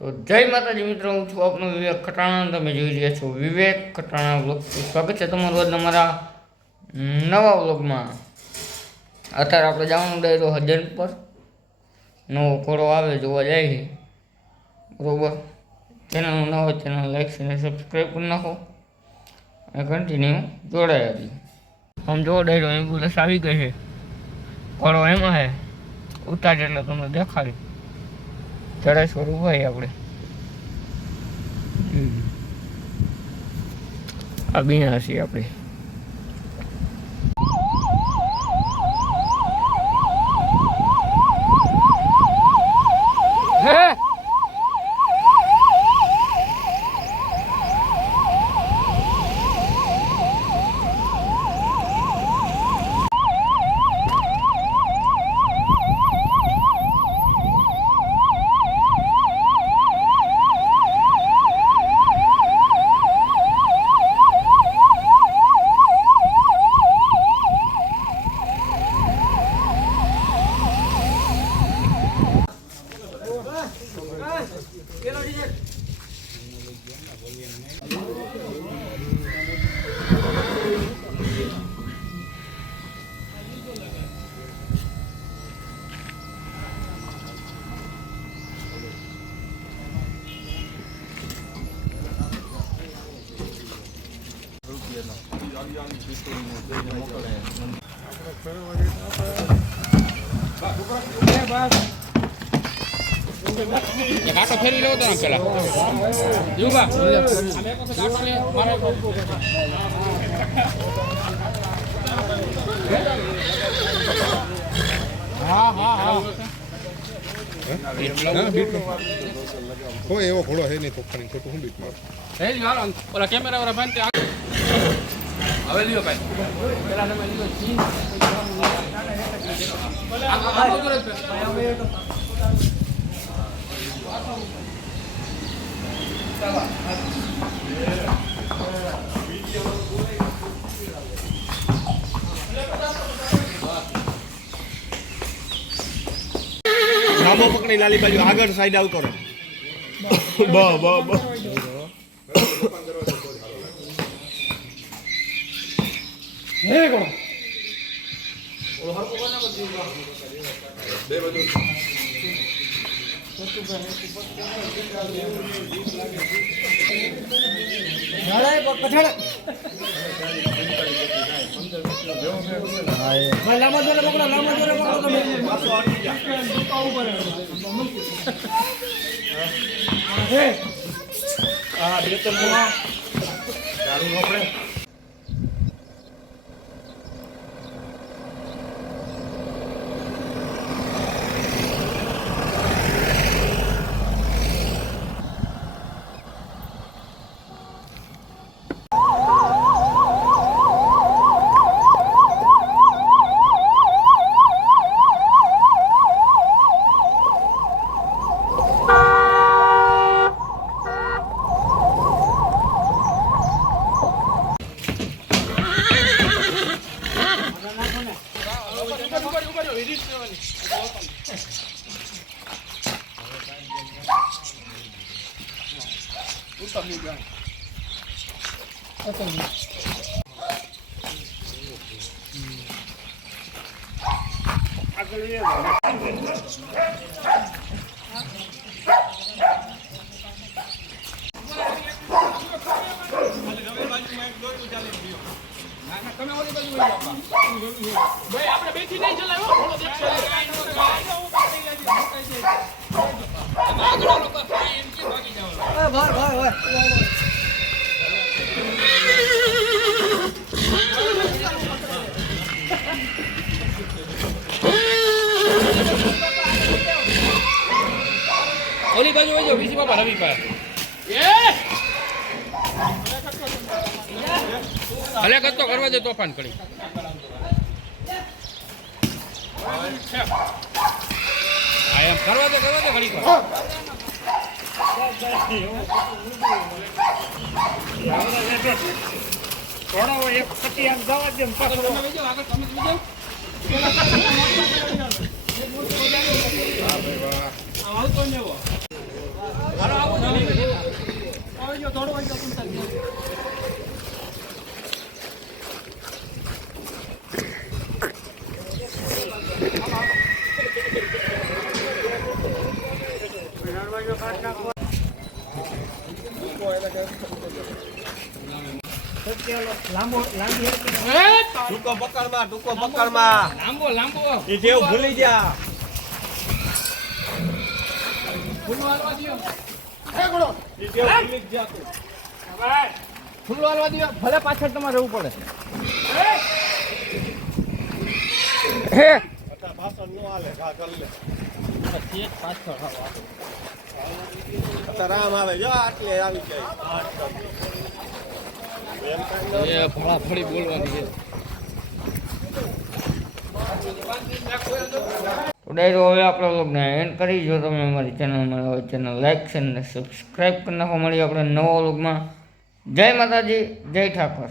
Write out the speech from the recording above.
તો જય માતાજી મિત્રો, હું છું આપનો વિવેક ખટાણા. તમે જોઈ રહ્યા છો વિવેક ખટાણા વ્લોગ. સ્વાગત છે તમારું રોજ અમારા નવા વ્લોગમાં. અત્યારે આપણે જવાનું ડાયરો હજન પર નવો ઘોડો આવે જોવા જાય છે, બરોબર. ચેનલનું ન હોય ચેનલ લાઈક અને સબસ્ક્રાઈબ કરી નાખો અને કન્ટિન્યુ જોડાયા હતી. આમ જો ડાયરો એમ્બ્યુલન્સ આવી ગઈ છે, ઘોડો એમાં છે, ઉતાર એટલે તમને દેખાડી ચડાઈ સ્વરૂપ હોય આપણે આ બીના છીએ આપણે. કાંટો ફેરી લેવો તો પેલા કોઈ એવો ઘોડો હે નહીં તોફાની ખોટું હું બીક મારું ઓલા કેમેરા વાળા ભાઈ હવે લ્યો ભાઈ પેલા તમે લ્યો જી નામો પકડી લાલી બાજુ આગળ સાઈડ આવતો રહે. બ બ બ હે કોણ બે બાજુ આપણે બેથી નહીં ચલાવ્યો ઘોડો દેખશે ઓલી બાજુ હોય બીજી બાપા રવિ પાસે ભલે કરતો કરવા દે તોફાન કરી એમ કરવા દે ઘડી થોડો એક પટ્ટી આમ જવા દે આગળ તમે આવતો ને ટૂંકો પકડમાં લાંબો લાંબો એ જેવું ભૂલી જા ફૂલો હાલવા દ્યો એ જેવું ભૂલી જ જા તું ફૂલો હાલવા દ્યો ભલે પાછળ તમારે રહેવું પડે અત્યારે ભાષણ નો હાલે ઘા કરી લે અત્યારે આમ આવે જો આટલે આવી જાય એમ કાંઈ એ ફળા ફળી બોલવાની છે તો ડાયરો હવે આપણો વ્લોગને એન્ડ કરી. જો તમે અમારી ચેનલમાં હોય ચેનલ લાઈક છે અને સબસ્ક્રાઈબ કરી નાખો. મળીએ આપણે નવા વ્લોગમાં. જય માતાજી, જય ઠાકોર.